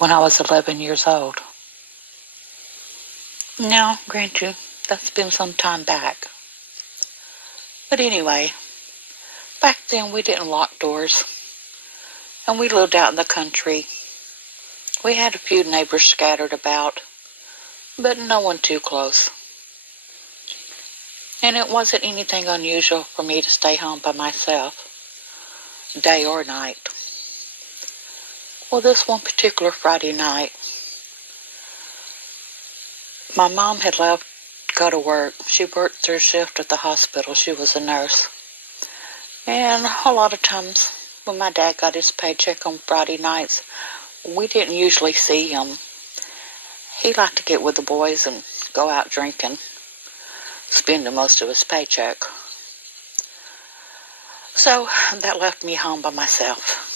when I was 11 years old. Now, granted, that's been some time back. But anyway, back then we didn't lock doors, and we lived out in the country. We had a few neighbors scattered about, but no one too close. And it wasn't anything unusual for me to stay home by myself, day or night. Well, this one particular Friday night, my mom had left to go to work. She worked third shift at the hospital. She was a nurse. And a lot of times when my dad got his paycheck on Friday nights, we didn't usually see him. He liked to get with the boys and go out drinking, spending most of his paycheck. So that left me home by myself.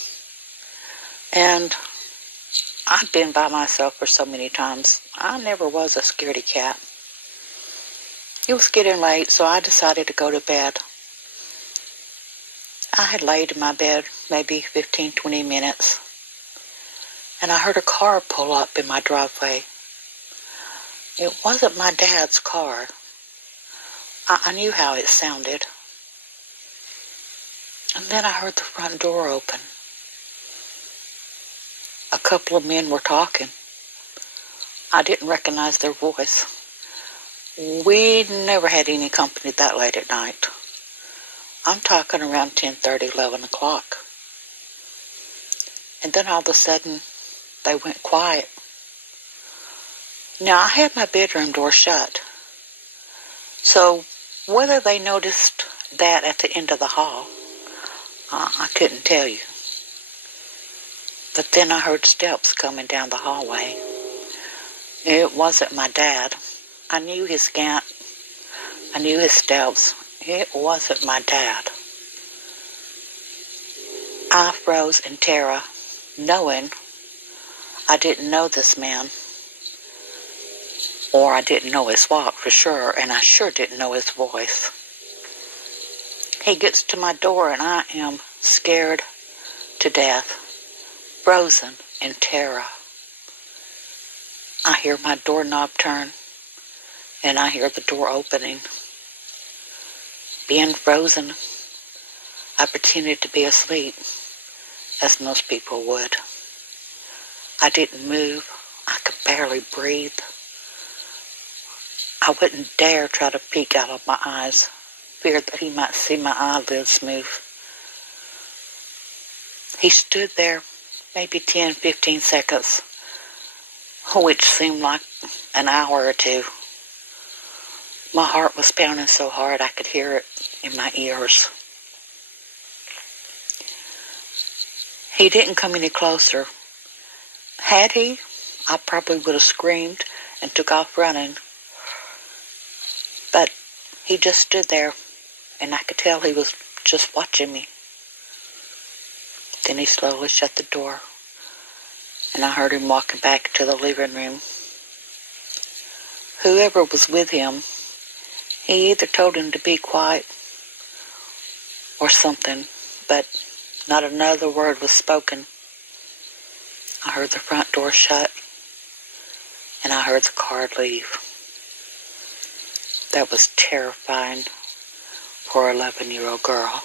And I've been by myself for so many times. I never was a scaredy cat. It was getting late, so I decided to go to bed. I had laid in my bed maybe 15-20 minutes, and I heard a car pull up in my driveway. It wasn't my dad's car. I knew how it sounded. And then I heard the front door open. A couple of men were talking. I didn't recognize their voice. We never had any company that late at night. I'm talking around 10:30, 11 o'clock. And then all of a sudden, they went quiet. Now, I had my bedroom door shut. So, whether they noticed that at the end of the hall, I couldn't tell you. But then I heard steps coming down the hallway. It wasn't my dad. I knew his gait. I knew his steps. It wasn't my dad. I froze in terror, knowing I didn't know this man. Or I didn't know his walk for sure, and I sure didn't know his voice. He gets to my door, and I am scared to death. Frozen in terror. I hear my doorknob turn, and I hear the door opening. Being frozen, I pretended to be asleep, as most people would. I didn't move. I could barely breathe. I wouldn't dare try to peek out of my eyes, feared that he might see my eyelids move. He stood there maybe 10-15 seconds, which seemed like an hour or two. My heart was pounding so hard I could hear it in my ears. He didn't come any closer. Had he, I probably would have screamed and took off running. But he just stood there, and I could tell he was just watching me. Then he slowly shut the door, and I heard him walking back to the living room. Whoever was with him, he either told him to be quiet or something, but not another word was spoken. I heard the front door shut, and I heard the car leave. That was terrifying for an 11-year-old girl.